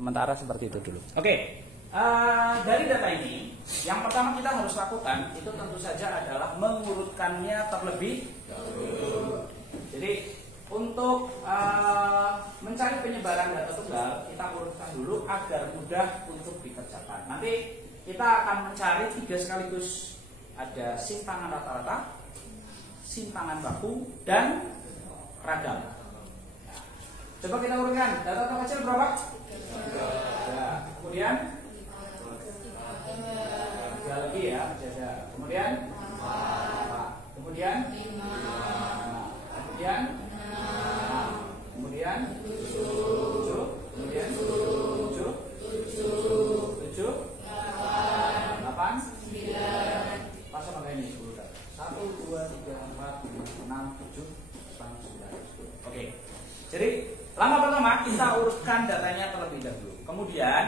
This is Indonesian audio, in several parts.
Sementara seperti itu dulu. Oke. Dari data ini, yang pertama kita harus lakukan itu tentu saja adalah mengurutkannya terlebih dahulu. Jadi untuk mencari penyebaran data tunggal, kita urutkan dulu agar mudah untuk dikerjakan. Nanti kita akan mencari 3 sekaligus, ada simpangan rata-rata, simpangan baku, dan ragam. Nah, coba kita urutkan data terkecil berapa? 3. Kemudian 3 lagi ya, ada. Kemudian 4. Kemudian 5. Kemudian 6. Kemudian 7. Kemudian 7. 8. 9. Masa pakai ini 10 kan? 1, 2, 3, 4, 5, 6, 7, 8, 9, 10. Oke. Jadi langkah pertama kita urutkan datanya terlebih dahulu. Kemudian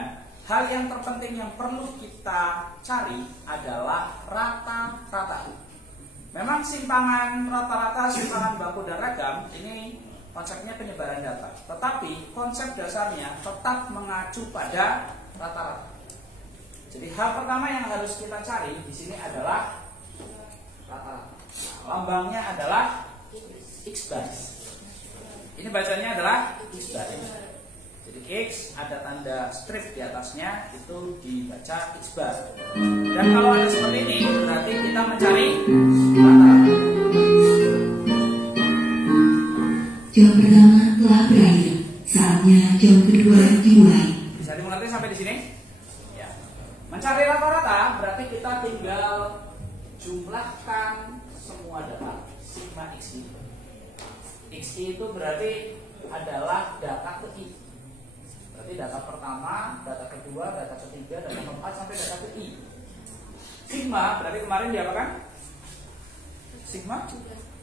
hal yang terpenting yang perlu kita cari adalah rata-rata. Memang simpangan rata-rata, simpangan baku dan ragam ini konsepnya penyebaran data. Tetapi konsep dasarnya tetap mengacu pada rata-rata. Jadi hal pertama yang harus kita cari di sini adalah rata-rata. Lambangnya adalah X bar. Ini bacanya adalah X bar. Jadi X ada tanda strip di atasnya, itu dibaca X bar. Dan kalau ada seperti ini berarti kita mencari rata-rata. Jam pertama telah berakhir, saatnya jam kedua dimulai. Bisa dimengerti sampai di sini? Ya. Mencari rata-rata berarti kita tinggal jumlahkan semua data sigma XI. XI itu berarti adalah data ke I. Berarti data pertama, data kedua, data ketiga, data keempat sampai data ke I. Sigma berarti kemarin diapakan? Sigma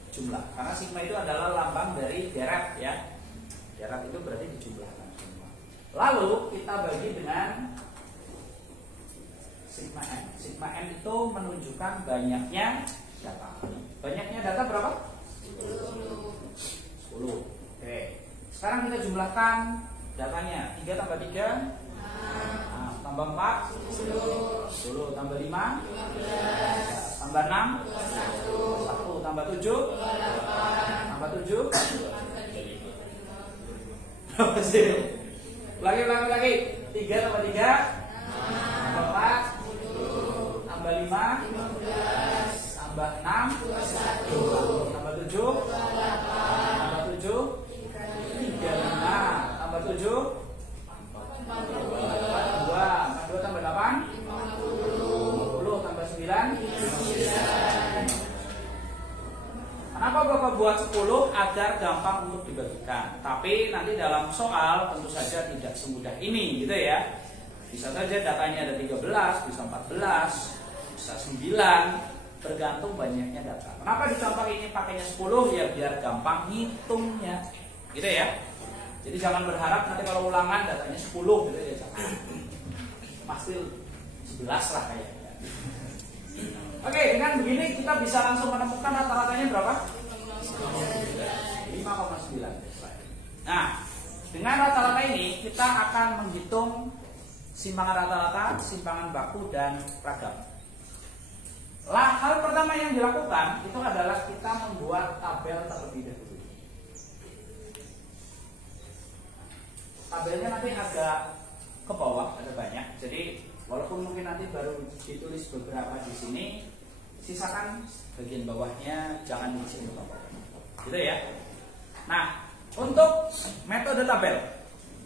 jumlah. Karena sigma itu adalah lambang dari deret ya. Deret itu berarti dijumlahkan semua. Lalu kita bagi dengan sigma n. Sigma n itu menunjukkan banyaknya data. Banyaknya data berapa? 10. Oke. Sekarang kita jumlahkan datanya. 3 tambah 3 tambah 4 10 tambah 5 15 tambah 6 1 tambah 7 tambah 7 lagi 3 tambah 3 tambah 4 tambah 5 tambah 6 tambah 7 tambah 7 35 tambah 7 42 tambah 8 50 tambah 9. Kenapa Bapak buat 10? Agar gampang untuk dibagikan. Tapi nanti dalam soal tentu saja tidak semudah ini gitu ya. Bisa saja datanya ada 13, bisa 14, bisa 9, tergantung banyaknya data. Kenapa di contoh ini pakainya 10? Ya biar gampang ngitungnya gitu ya. Jadi jangan berharap nanti kalau ulangan datanya 10 gitu ya. Pasti 11 lah kayaknya. Oke, dengan begini kita bisa langsung menemukan rata-ratanya berapa? 5,9. Nah, dengan rata-rata ini kita akan menghitung simpangan rata-rata, simpangan baku dan ragam. Hal pertama yang dilakukan itu adalah kita membuat tabel terlebih dahulu. Tabelnya nanti agak ke bawah, ada banyak. Jadi walaupun mungkin nanti baru ditulis beberapa di sini, sisakan bagian bawahnya, jangan diisi ke bawah. Gitu ya. Nah, untuk metode tabel,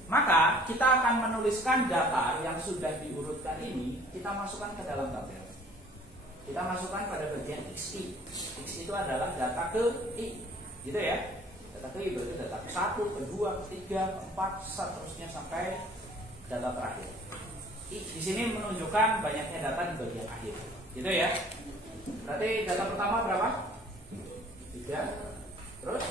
maka kita akan menuliskan data yang sudah diurutkan ini, kita masukkan ke dalam tabel. Kita masukkan pada bagian XI. XI itu adalah data ke I. Gitu ya. Data ke I berarti data ke 1, ke 2, ke 3, ke 4, seterusnya sampai data terakhir. Di sini menunjukkan banyaknya data di bagian akhir. Gitu ya. Berarti data pertama berapa? 3. Terus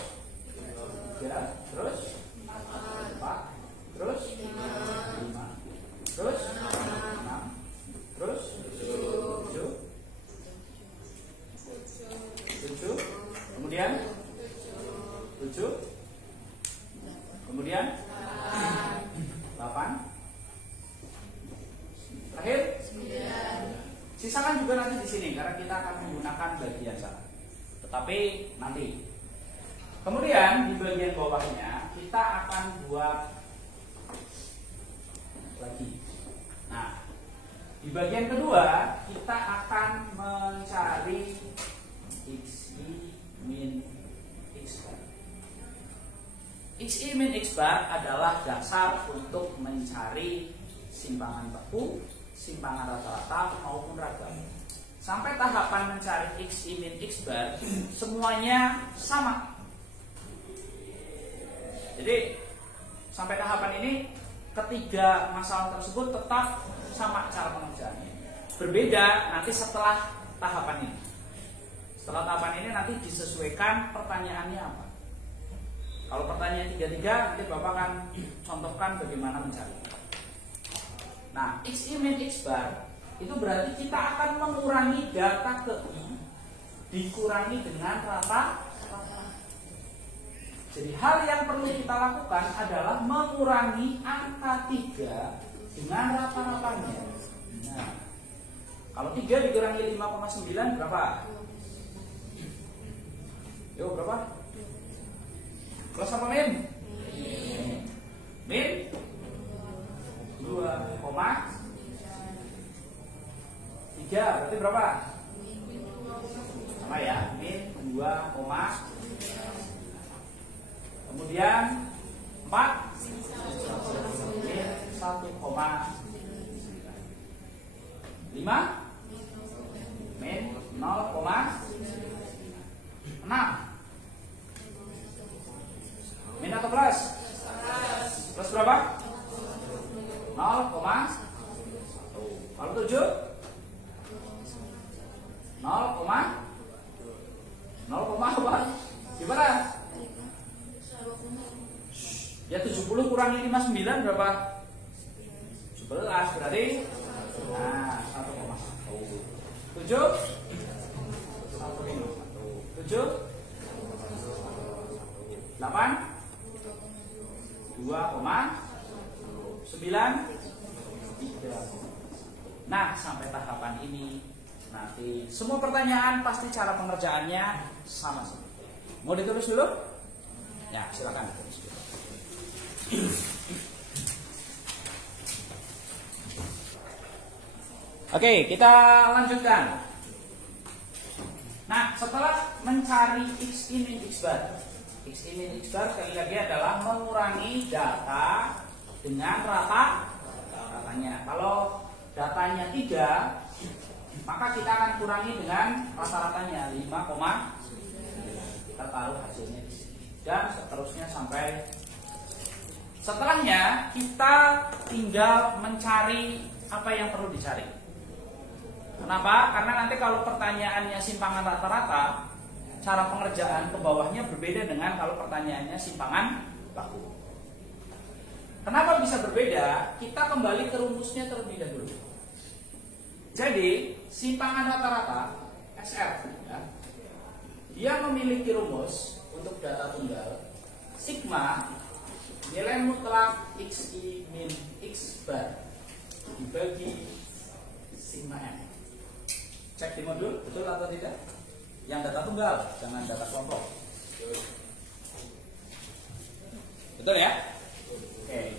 3, terus 4, terus 5, terus 6, terus 7, kemudian 7, kemudian 8, Sisakan juga nanti di sini karena kita akan menggunakan bagian sana. Tetapi nanti. Kemudian di bagian bawahnya kita akan buat lagi. Nah, di bagian kedua kita akan mencari XI min X bar. XI min X bar adalah dasar untuk mencari simpangan baku, simpangan rata-rata maupun ragam. Sampai tahapan mencari XI min X bar semuanya sama. Jadi sampai tahapan ini ketiga masalah tersebut tetap sama cara pengerjaannya. Berbeda nanti setelah tahapan ini. Setelah tahapan ini nanti disesuaikan pertanyaannya apa. Kalau pertanyaan 33 nanti Bapak akan contohkan bagaimana mencari. Nah, XI min X bar itu berarti kita akan mengurangi data ke I dikurangi dengan rata. Jadi hal yang perlu kita lakukan adalah mengurangi angka 3 dengan rata-ratanya. Nah, kalau 3 dikurangi 5,9 berapa? Yo, berapa? Plus apa min? Min 2,3 berarti berapa? Sama ya, min 2, kemudian 4 min 1,5 min 0,6 min atau plus? Plus berapa? 0, kalau 7 0, apa? Gimana? Ya 70 kurangi 59 berapa? 11 berarti nah 1,1 7 8 2,93. Nah, sampai tahapan ini nanti semua pertanyaan pasti cara pengerjaannya sama semua. Mau ditulis dulu? Ya, silakan ditulis dulu. Oke, kita lanjutkan. Nah, setelah mencari XI min X bar, XI min X bar sekali lagi adalah mengurangi data dengan ratanya. Kalau datanya 3, maka kita akan kurangi dengan rata-ratanya 5, kita taruh hasilnya di sini dan seterusnya sampai setelahnya kita tinggal mencari apa yang perlu dicari. Kenapa? Karena nanti kalau pertanyaannya simpangan rata-rata, cara pengerjaan ke bawahnya berbeda dengan kalau pertanyaannya simpangan baku. Kenapa bisa berbeda? Kita kembali ke rumusnya terlebih dahulu. Jadi, simpangan rata-rata SR ya, dia memiliki rumus untuk data tunggal sigma nilai mutlak XI min X bar dibagi sigma n. Cek di modul, betul atau tidak? Yang data tunggal, jangan data kelompok. Betul ya? Oke.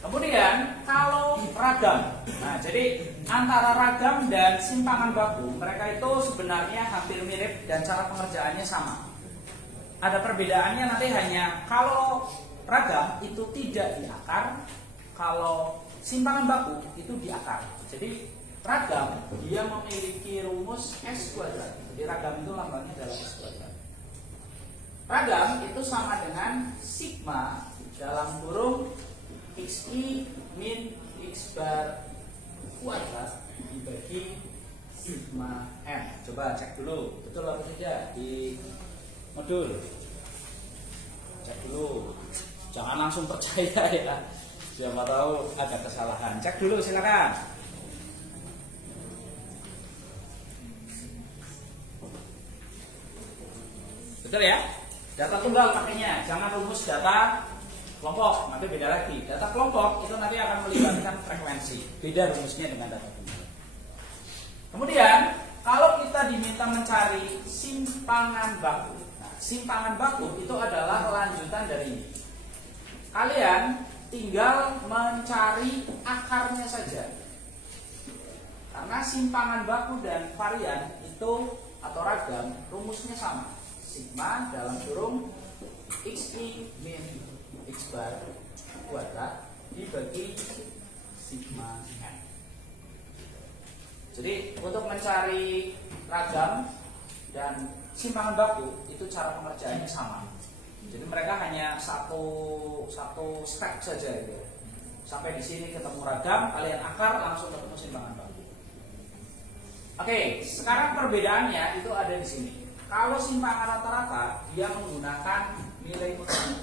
Kemudian kalau ragam, nah jadi antara ragam dan simpangan baku mereka itu sebenarnya hampir mirip dan cara pengerjaannya sama. Ada perbedaannya nanti hanya kalau ragam itu tidak di akar, kalau simpangan baku itu di akar. Jadi ragam dia memiliki rumus S kuadrat. Jadi ragam itu lambangnya adalah S kuadrat. Ragam itu sama dengan sigma dalam kurung XI min X bar kuadrat dibagi sigma n. Coba cek dulu betul atau tidak di modul. Cek dulu, jangan langsung percaya ya. Siapa tahu ada kesalahan. Cek dulu silakan. Betul ya? Data tunggal pakainya, jangan rumus data kelompok, nanti beda lagi. Data kelompok itu nanti akan melibatkan frekuensi, beda rumusnya dengan data tunggal. Kemudian kalau kita diminta mencari simpangan baku, nah, simpangan baku itu adalah lanjutan dari ini. Kalian tinggal mencari akarnya saja. Karena simpangan baku dan varian itu atau ragam rumusnya sama. Sigma dalam kurung XI min X bar kuadrat dibagi sigma n. Jadi untuk mencari ragam dan simpangan baku itu cara pengerjaannya sama. Jadi mereka hanya satu step saja gitu. Sampai di sini ketemu ragam, kalian akar langsung ketemu simpangan baku. Oke, sekarang perbedaannya itu ada di sini. Kalau simpangan rata-rata dia menggunakan nilai mutlak.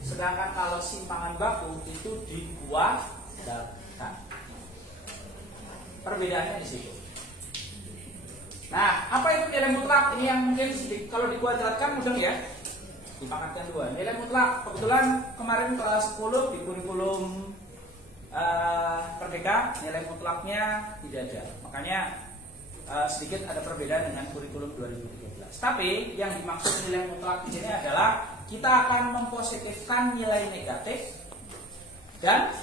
Sedangkan kalau simpangan baku itu dikuadratkan. Perbedaannya di situ. Nah, apa itu nilai mutlak? Ini yang mungkin kalau dikuadratkan mudah ya. Dipangkatkan 2. Nilai mutlak kebetulan kemarin kelas 10 di kurikulum Merdeka nilai mutlaknya tidak ada. Makanya sedikit ada perbedaan dengan kurikulum 2013. Tapi yang dimaksud nilai mutlak di sini adalah kita akan mempositifkan nilai negatif dan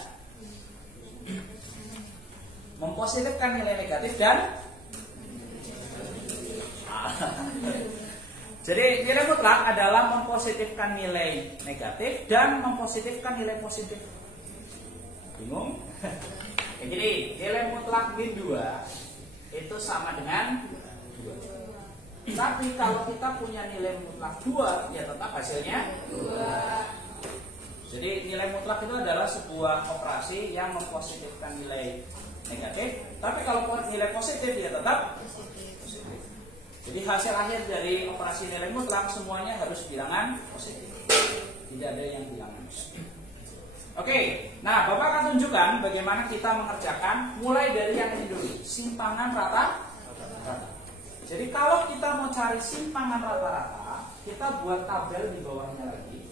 jadi nilai mutlak adalah mempositifkan nilai negatif dan mempositifkan nilai positif. Bingung? Jadi nilai mutlak min 2 itu sama dengan 2. Tapi kalau kita punya nilai mutlak 2 ya tetap hasilnya 2. Jadi nilai mutlak itu adalah sebuah operasi yang mempositifkan nilai negatif. Tapi kalau nilai positif ya tetap positif. Jadi hasil akhir dari operasi nilai mutlak semuanya harus bilangan positif. Tidak ada yang bilangan negatif. Oke, nah Bapak akan tunjukkan bagaimana kita mengerjakan mulai dari yang ini dulu, simpangan rata-rata. Jadi kalau kita mau cari simpangan rata-rata, kita buat tabel di bawahnya lagi.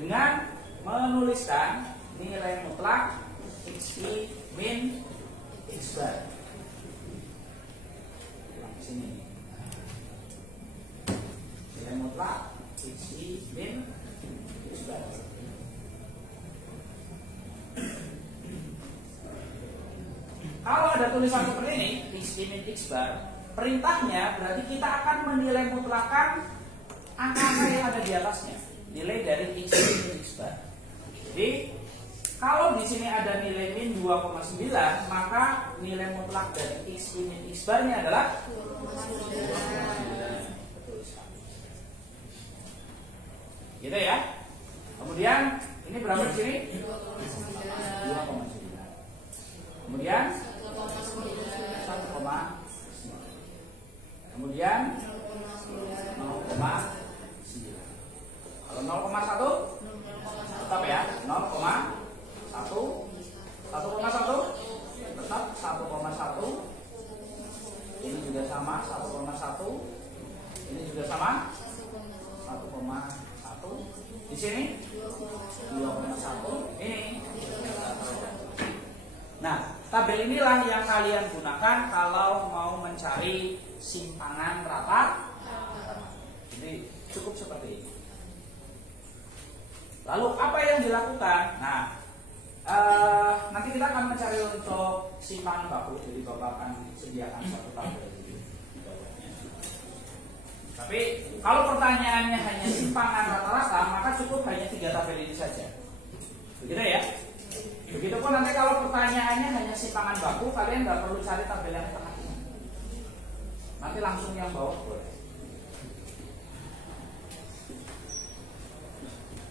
Dengan menuliskan nilai mutlak XI min X bar. Sini. Nilai mutlak XI min X bar. Kalau ada tulisan seperti ini XI min X bar, perintahnya berarti kita akan menilai mutlakan angka yang ada di atasnya, nilai dari XI min X bar. Jadi kalau di sini ada nilai min 2,9, maka nilai mutlak dari X min X bar-nya adalah 2,9. Gitu ya. Kemudian ini berapa di sini? 2,9. Kemudian 1,9. Kemudian 0,9. Kalau 0,1 tetap ya, 0,1 tetap 1,1. Ini juga sama 1,1. Ini juga sama 1,1. Di sini 2,1. Ini. Nah, tabel inilah yang kalian gunakan kalau mau mencari simpangan rata. Jadi cukup seperti ini. Lalu apa yang dilakukan? Nah, nanti kita akan mencari untuk simpangan baku. Jadi Bapak akan sediakan satu tabel di bawahnya. Tapi kalau pertanyaannya hanya simpangan rata-rata, maka cukup hanya 3 tabel ini saja. Begitu ya? Begitupun nanti kalau pertanyaannya hanya simpangan baku, kalian nggak perlu cari tabel yang tengah ini. Nanti langsung yang bawah boleh.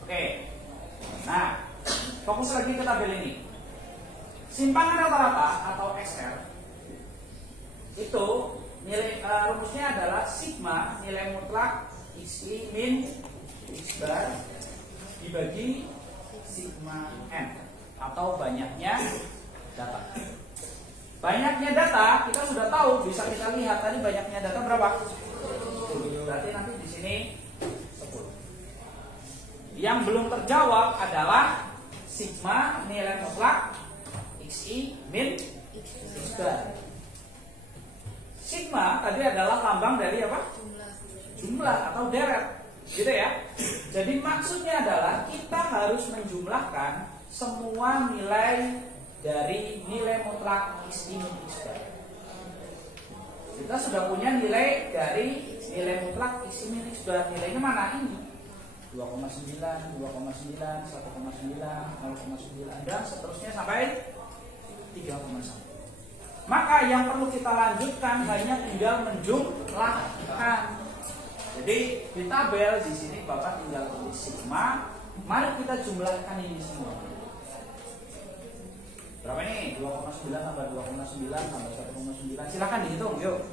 Oke. Nah, fokus lagi ke tabel ini. Simpangan rata-rata atau XR itu nilai rumusnya adalah sigma nilai mutlak XI min X bar dibagi sigma n atau banyaknya data. Banyaknya data kita sudah tahu, bisa kita lihat tadi banyaknya data berapa? 10. Berarti nanti di sini 10. Yang belum terjawab adalah sigma nilai mutlak XI min X bar. Sigma tadi adalah lambang dari apa? Jumlah atau deret, gitu ya. Jadi maksudnya adalah kita harus menjumlahkan semua nilai dari nilai mutlak XI min X bar. Kita sudah punya nilai dari nilai mutlak XI min X bar. Nilainya mana ini? 2,9, 2,9, 1,9, 0,9 dan seterusnya sampai 3,1. Maka yang perlu kita lanjutkan hanya tinggal menjumlahkan. Jadi di tabel di sini Bapak tinggal tulis sigma. Mari kita jumlahkan ini semua. Berapa ini? 2,9 tambah 2,9 tambah 1,9. Silakan dihitung, yuk.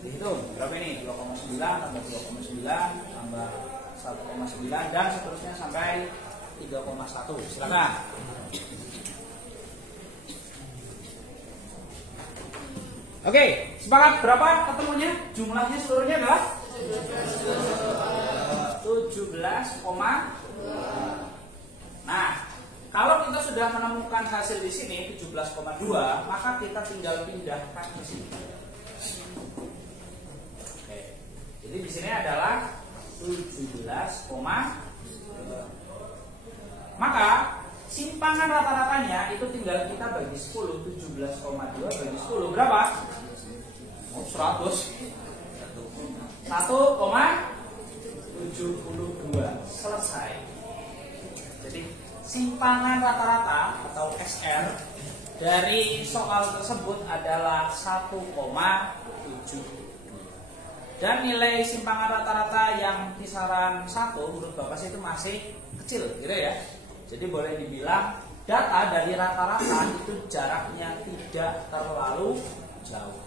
Dihitung. Berapa ini? 2,9 tambah 2,9 tambah 1,9 dan seterusnya sampai 3,1. Silakan. Oke, sepakat berapa ketemunya? Jumlahnya seluruhnya adalah 17, nah, kalau kita sudah menemukan hasil di sini 17,2, maka kita tinggal pindahkan ke sini. Oke. Jadi di sini adalah 17,2. Maka simpangan rata-ratanya itu tinggal kita bagi 10. 17,2 bagi 10 berapa? 100. 1,72. Selesai. Jadi simpangan rata-rata atau SR dari soal tersebut adalah 1,7. Dan nilai simpangan rata-rata yang kisaran 1 menurut Bapak sih itu masih kecil, gitu ya. Jadi boleh dibilang data dari rata-rata itu jaraknya tidak terlalu jauh.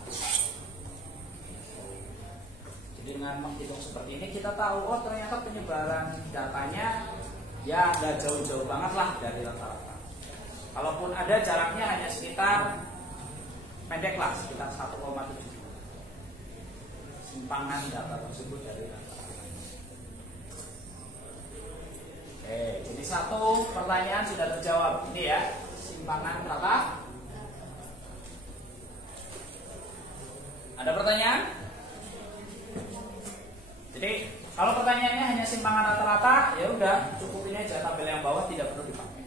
Jadi dengan menghitung seperti ini kita tahu, oh ternyata penyebaran datanya ya nggak jauh-jauh banget lah dari rata-rata. Kalaupun ada jaraknya hanya sekitar pendek lah, sekitar 1,7. Simpangan data tersebut dari rata-rata. Oke, jadi satu pertanyaan sudah terjawab. Ini ya, simpangan rata. Ada pertanyaan? Jadi kalau pertanyaannya hanya simpangan rata-rata, ya udah cukupin aja tabel yang bawah, tidak perlu dipakai.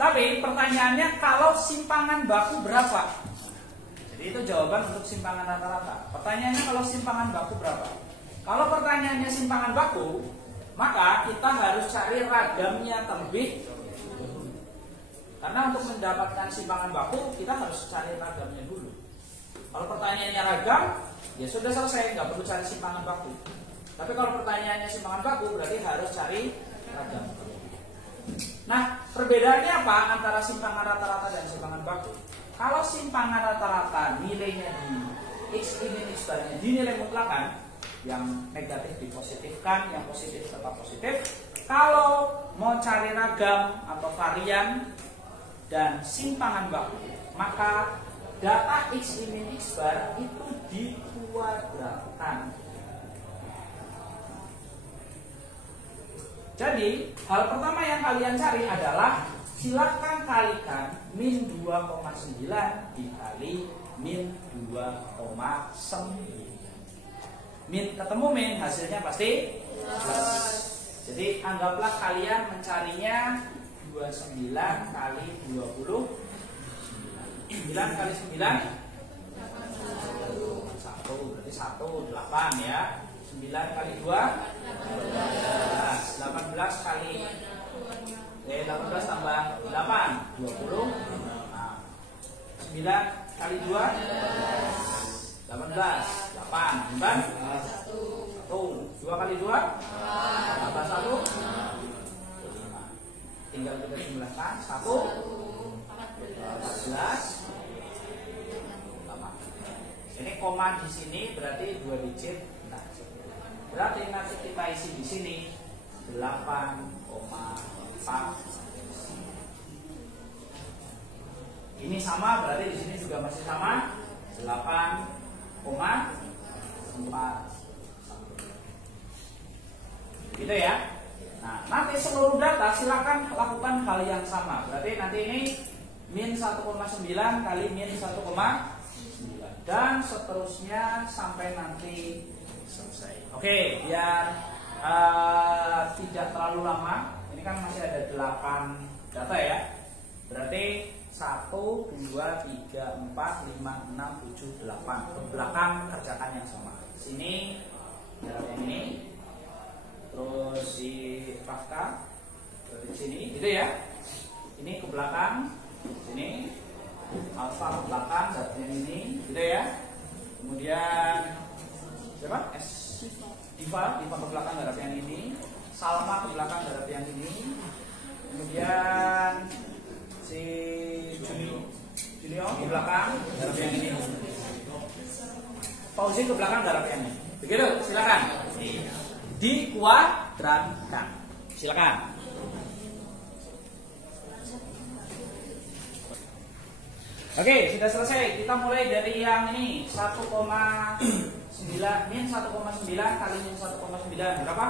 Tapi pertanyaannya kalau simpangan baku berapa? Jadi itu jawaban untuk simpangan rata-rata. Pertanyaannya kalau simpangan baku berapa? Kalau pertanyaannya simpangan baku, maka kita harus cari ragamnya terlebih dahulu. Karena untuk mendapatkan simpangan baku, kita harus cari ragamnya dulu. Kalau pertanyaannya ragam, ya sudah selesai, nggak perlu cari simpangan baku. Tapi kalau pertanyaannya simpangan baku, berarti harus cari ragam. Nah, perbedaannya apa antara simpangan rata-rata dan simpangan baku? Kalau simpangan rata-rata nilainya di X min X barnya dinilai mutlakan, yang negatif dipositifkan, yang positif tetap positif. Kalau mau cari ragam atau varian dan simpangan baku, maka data X min X bar itu dikuadratkan. Jadi hal pertama yang kalian cari adalah silakan kalikan min 2,9 dikali min 2,9. Min ketemu min, hasilnya pasti plus. Jadi anggaplah kalian mencarinya 29 kali 20. 9 kali 9 1, berarti 1, 8 ya. 9 kali 2 18 kali 18 tambah 8 20. Nah, 9 kali 2 18 8 bukan 1 2 kali 2 tambah 1 5. Tinggal kita jumlahkan 1 14 8. Ini koma di sini berarti 2 digit. Nah, berarti nanti kita isi di sini 8,4. Ini sama, berarti di sini juga masih sama 8,4. Gitu ya. Nah, nanti seluruh data silakan lakukan hal yang sama. Berarti nanti ini min 1,9 kali min 1,9 dan seterusnya sampai nanti selesai. Oke, biar tidak terlalu lama. Ini kan masih ada 8 data ya. Berarti 1, 2, 3, 4, 5, 6, 7, 8. Ke belakang kerjakan yang sama. Sini dalam yang ini. Terus di Kafka di sini gitu ya. Ini ke belakang sini. Alfa ke belakang dari yang ini gitu ya. Kemudian siapa? Diva ke belakang dari yang ini. Salma ke belakang dari yang ini. Kemudian si Junio ke belakang dari yang ini. Fauzi ke belakang dari yang ini. Begitu, silakan. Dikuadratkan. Silakan. Oke, sudah selesai. Kita mulai dari yang ini 1,9 min 1,9 kali min 1,9 berapa?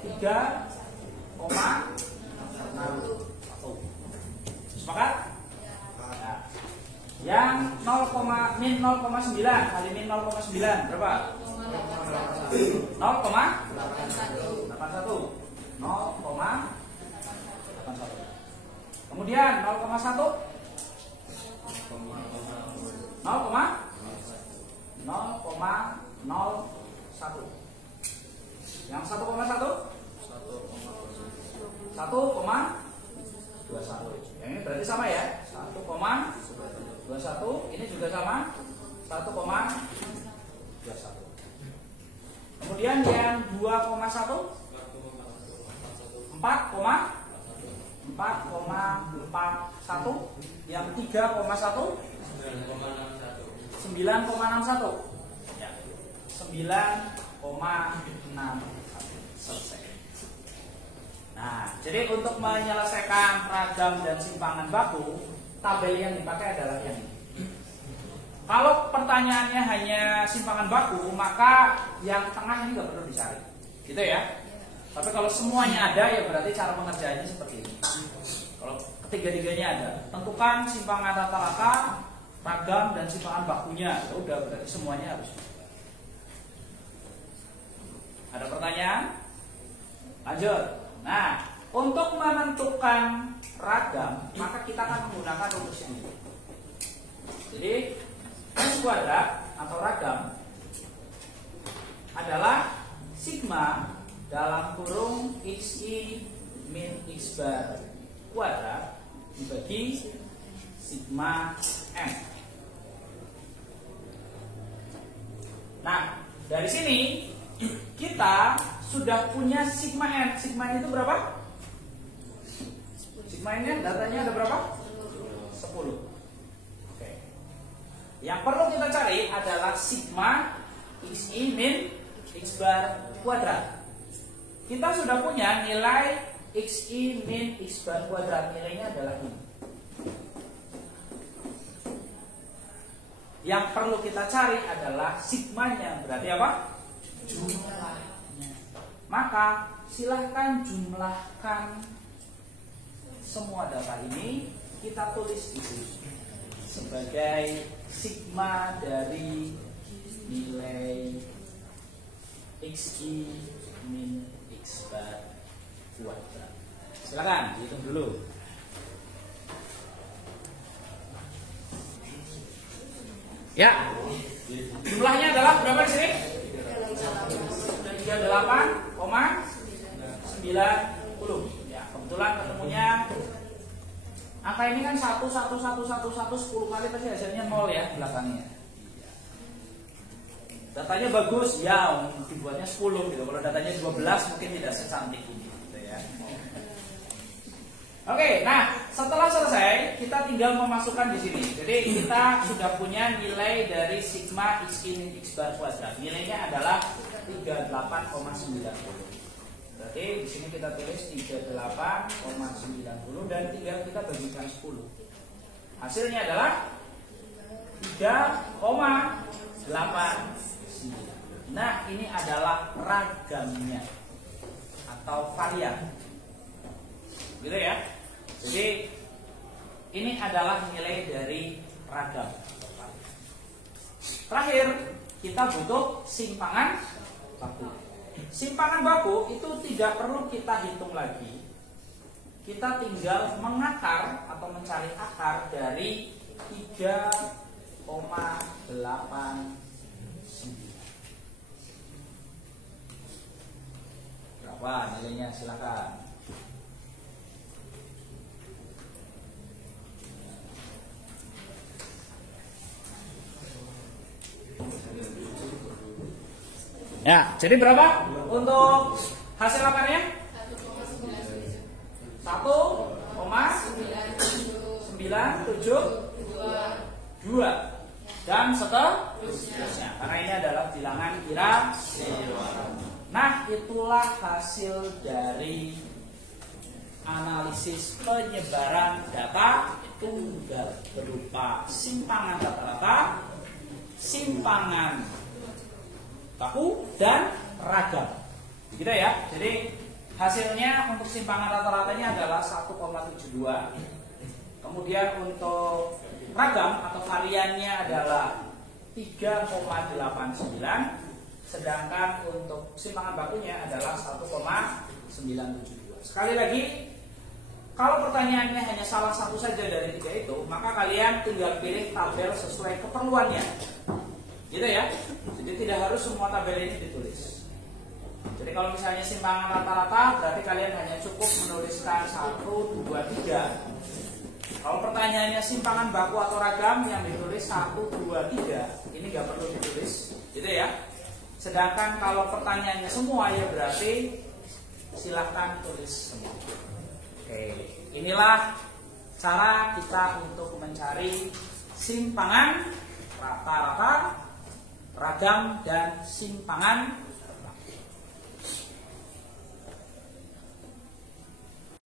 3,61. Sepakat? Ya. Yang min 0,9 kali min 0,9 berapa? 0,81. 0,81. Kemudian 0,1 0,01. Yang 1,1 1,21. Yang ini berarti sama ya. 1,21. Ini juga sama 1,21. Kemudian yang 2,1 4,41. Yang 3,1 9,61. Ya. 9,61. Selesai. Nah, jadi untuk menyelesaikan ragam dan simpangan baku, tabel yang dipakai adalah yang ini. Kalau pertanyaannya hanya simpangan baku, maka yang tengah ini nggak perlu dicari, gitu ya. Tapi kalau semuanya ada, ya berarti cara mengerjakannya seperti ini. Kalau ketiga-tiganya ada, tentukan simpangan rata-rata, ragam dan simpangan bakunya. Ya udah, berarti semuanya harus. Ada pertanyaan? Lanjut. Nah, untuk menentukan ragam, maka kita akan menggunakan rumus ini. Jadi, S kuadrat atau ragam adalah sigma dalam kurung xi min x bar kuadrat dibagi sigma m. Nah, dari sini kita sudah punya sigma n. Sigma n itu berapa? Sigma n datanya ada berapa? 10. Yang perlu kita cari adalah sigma xi min x bar kuadrat. Kita sudah punya nilai xi min x bar kuadrat. Nilainya adalah ini. Yang perlu kita cari adalah sigmanya. Berarti apa? Jumlahnya. Maka silahkan jumlahkan semua data ini. Kita tulis di sini sebagai sigma dari nilai xi min x bar kuadrat. Silakan dihitung dulu. Ya, jumlahnya adalah berapa di sini? 38,90. Ya, kebetulan ketemunya angka ini kan 1, 1, 1, 1, 1, 10 kali pasti hasilnya 0 ya belakangnya. Datanya bagus, ya dibuatnya 10 gitu. Kalau datanya 12 mungkin tidak secantik ini gitu ya. Oke, nah setelah selesai kita tinggal memasukkan di sini. Jadi kita sudah punya nilai dari sigma xi min x bar kuadrat. Nilainya adalah 38,90. Berarti di sini kita tulis 38,90 dan 3 kita bagikan 10. Hasilnya adalah 3,89. Nah, ini adalah ragamnya. atau varian. Gitu ya. Jadi ini adalah nilai dari ragam. Terakhir, kita butuh simpangan baku. Simpangan baku itu tidak perlu kita hitung lagi. Kita tinggal mengakar atau mencari akar dari 3,89. Berapa nilainya? Silakan. Ya, jadi berapa untuk hasil akarnya? 1,972 dan seterusnya. Karena ini adalah bilangan kira. Nah, itulah hasil dari analisis penyebaran data tunggal berupa simpangan rata-rata, simpangan baku, dan ragam. Gitu ya. Jadi hasilnya untuk simpangan rata-ratanya adalah 1,72. Kemudian untuk ragam atau variannya adalah 3,89. Sedangkan untuk simpangan bakunya adalah 1,972. Sekali lagi, kalau pertanyaannya hanya salah satu saja dari tiga itu, maka kalian tinggal pilih tabel sesuai keperluannya. Gitu ya. Jadi tidak harus semua tabel ini ditulis. Jadi kalau misalnya simpangan rata-rata, berarti kalian hanya cukup menuliskan 1, 2, 3. Kalau pertanyaannya simpangan baku atau ragam, yang ditulis 1, 2, 3. Ini nggak perlu ditulis. Gitu ya. Sedangkan kalau pertanyaannya semua, ya berarti silahkan tulis semua. Oke, inilah cara kita untuk mencari simpangan rata-rata, ragam, dan simpangan